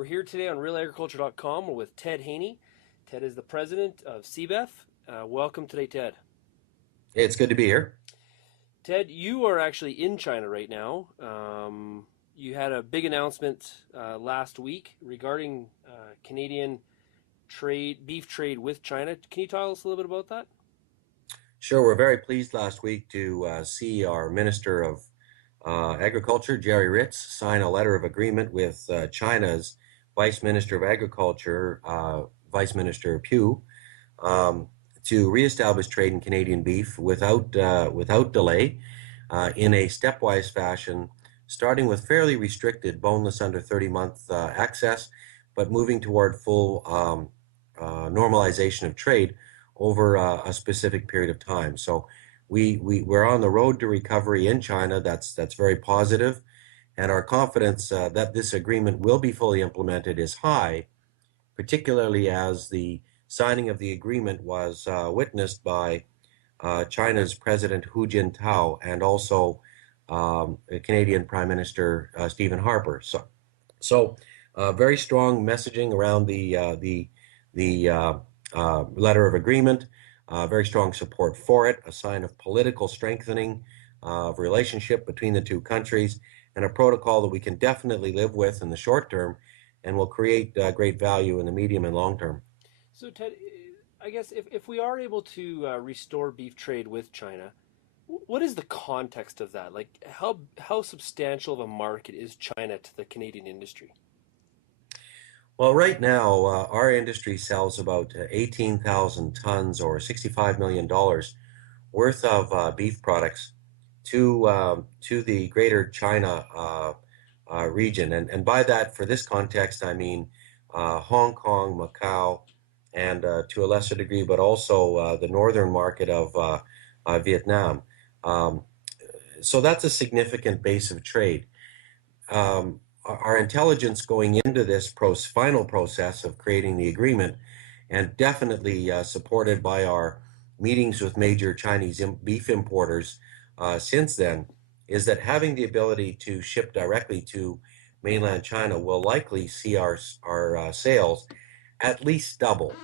We're here today on RealAgriculture.com. We're with Ted Haney. Ted is the president of CBEF. Welcome today, Ted. It's good to be here. Ted, you are actually in China right now. You had a big announcement last week regarding Canadian beef trade with China. Can you tell us a little bit about that? Sure, we're very pleased last week to see our Minister of Agriculture, Jerry Ritz, sign a letter of agreement with China's Vice Minister of Agriculture, Vice Minister Pugh, to reestablish trade in Canadian beef without delay, in a stepwise fashion, starting with fairly restricted boneless under 30-month access, but moving toward full normalization of trade over a specific period of time. So we're on the road to recovery in China. That's very positive, and our confidence that this agreement will be fully implemented is high, particularly as the signing of the agreement was witnessed by China's President Hu Jintao and also Canadian Prime Minister Stephen Harper. So very strong messaging around the letter of agreement, very strong support for it, a sign of political strengthening of relationship between the two countries, and a protocol that we can definitely live with in the short term and will create great value in the medium and long term. So, Ted, I guess if we are able to restore beef trade with China, what is the context of that? Like, how substantial of a market is China to the Canadian industry? Well, right now, our industry sells about 18,000 tons or $65 million worth of beef products to the greater China region. And by that, for this context, I mean Hong Kong, Macau, and to a lesser degree, but also the northern market of Vietnam. So that's a significant base of trade. Our intelligence going into this final process of creating the agreement, and definitely supported by our meetings with major Chinese beef importers since then, is that having the ability to ship directly to mainland China will likely see our sales at least double.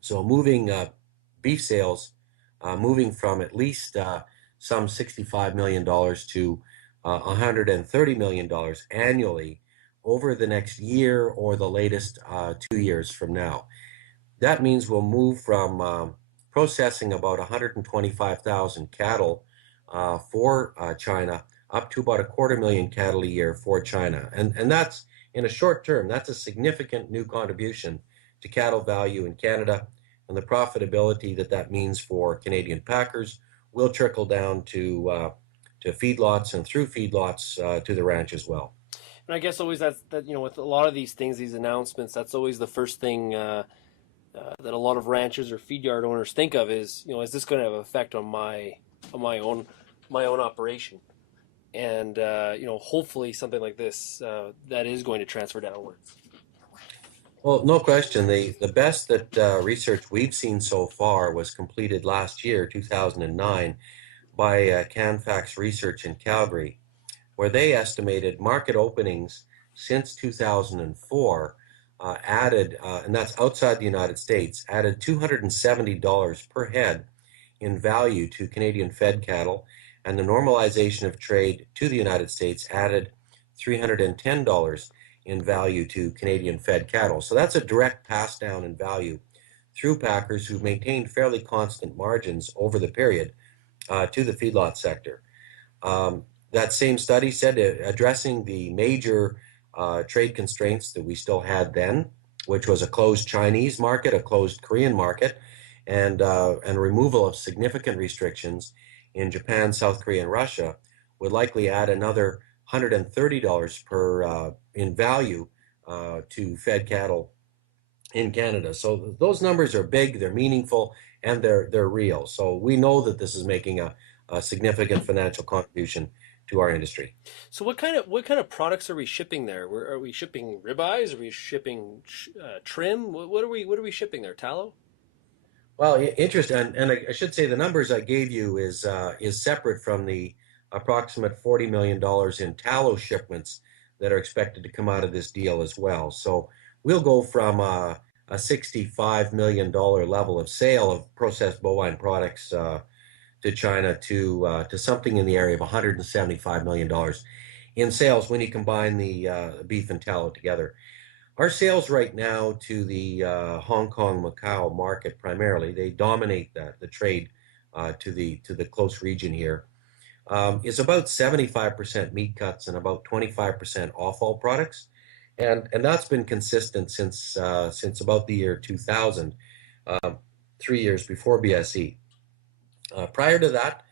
So moving beef sales, moving from at least some $65 million to $130 million annually over the next year or the latest 2 years from now. That means we'll move from processing about 125,000 cattle for China up to about 250,000 cattle a year for China. And that's, in a short term, that's a significant new contribution to cattle value in Canada, and the profitability that means for Canadian packers will trickle down to feedlots and through feedlots to the ranch as well. And I guess always that with a lot of these things, these announcements, that's always the first thing that a lot of ranchers or feed yard owners think of is is this going to have an effect on my own operation? And hopefully something like this that is going to transfer downwards. Well, no question. The best that research we've seen so far was completed last year, 2009, by Canfax Research in Calgary, where they estimated market openings since 2004 added, and that's outside the United States, added $270 per head in value to Canadian fed cattle, and the normalization of trade to the United States added $310 in value to Canadian fed cattle. So that's a direct pass down in value through packers who've maintained fairly constant margins over the period to the feedlot sector. That same study said addressing the major trade constraints that we still had then, which was a closed Chinese market, a closed Korean market, and removal of significant restrictions in Japan, South Korea, and Russia, would likely add another $130 per in value to fed cattle in Canada. So those numbers are big, they're meaningful, and they're real. So we know that this is making a significant financial contribution to our industry. So what kind of products are we shipping there? Are we shipping ribeyes? Are we shipping trim? What are we shipping there? Tallow? Well, interesting, and I should say the numbers I gave you is separate from the approximate $40 million in tallow shipments that are expected to come out of this deal as well. So we'll go from a $65 million level of sale of processed bovine products to China to something in the area of $175 million in sales when you combine the beef and tallow together. Our sales right now to the Hong Kong, Macau market primarily, they dominate the trade to the close region here, is about 75% meat cuts and about 25% offal products. And that's been consistent since about the year 2000, 3 years before BSE. Prior to that,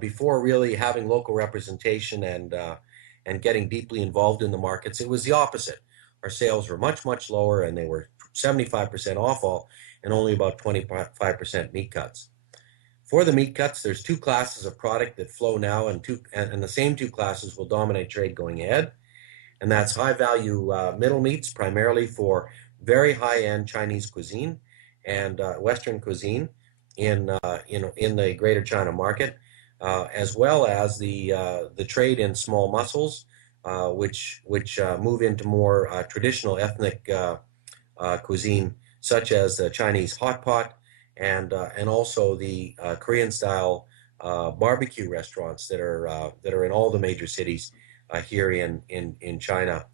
before really having local representation and getting deeply involved in the markets, it was the opposite. Our sales were much, much lower, and they were 75% offal and only about 25% meat cuts. For the meat cuts, there's two classes of product that flow now, and the same two classes will dominate trade going ahead. And that's high value middle meats, primarily for very high end Chinese cuisine and Western cuisine in the Greater China market, as well as the trade in small mussels, which move into more traditional ethnic cuisine, such as the Chinese hot pot and also the Korean style barbecue restaurants that are in all the major cities here in China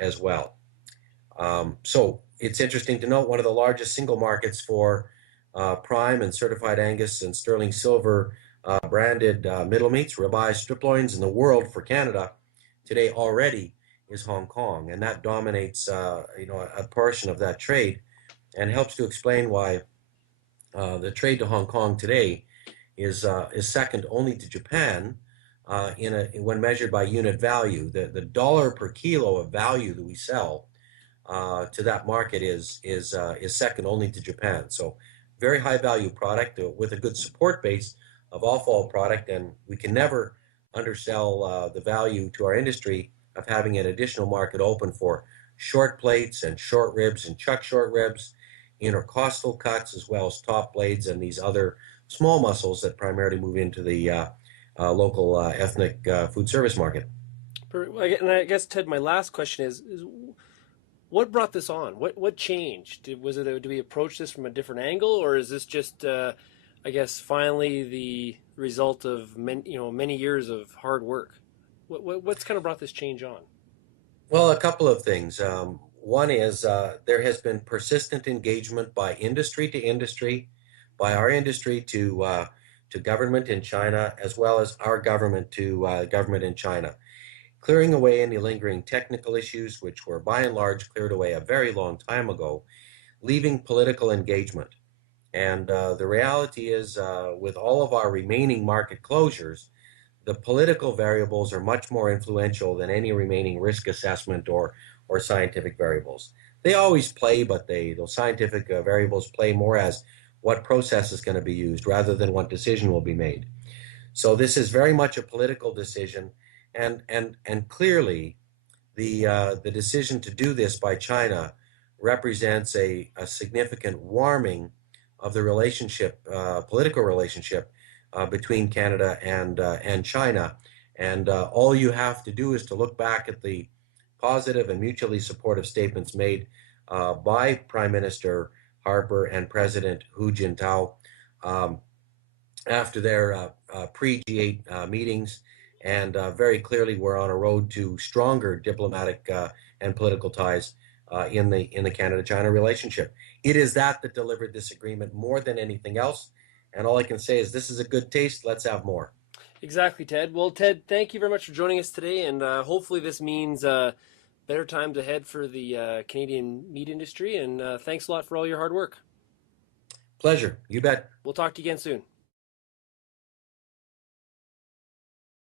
as well. So it's interesting to note one of the largest single markets for prime and certified Angus and sterling silver branded middle meats, ribeyes, strip loins in the world for Canada today already is Hong Kong, and that dominates a portion of that trade, and helps to explain why the trade to Hong Kong today is second only to Japan when measured by unit value. The dollar per kilo of value that we sell to that market is second only to Japan. So very high value product with a good support base of offal product, and we can never undersell the value to our industry of having an additional market open for short plates and short ribs and chuck short ribs, intercostal cuts, as well as top blades and these other small mussels that primarily move into the local ethnic food service market. And I guess, Ted, my last question is what brought this on? What changed? Did we approach this from a different angle, or is this just, I guess, finally the result of many years of hard work? What's kind of brought this change on? Well, a couple of things. One is there has been persistent engagement by industry to industry, by our industry to government in China, as well as our government to government in China, clearing away any lingering technical issues, which were by and large cleared away a very long time ago, leaving political engagement. And the reality is, with all of our remaining market closures, the political variables are much more influential than any remaining risk assessment or scientific variables. They always play, but those scientific variables play more as what process is going to be used rather than what decision will be made. So this is very much a political decision, and clearly the decision to do this by China represents a significant warming of the relationship, political relationship between Canada and China. And all you have to do is to look back at the positive and mutually supportive statements made by Prime Minister Harper and President Hu Jintao after their pre-G8 meetings, and very clearly we're on a road to stronger diplomatic and political ties in the Canada-China relationship. It is that delivered this agreement more than anything else, and all I can say is this is a good taste. Let's have more. Exactly, Ted. Well, Ted, thank you very much for joining us today, and hopefully this means better times ahead for the Canadian meat industry, and thanks a lot for all your hard work. Pleasure. You bet. We'll talk to you again soon.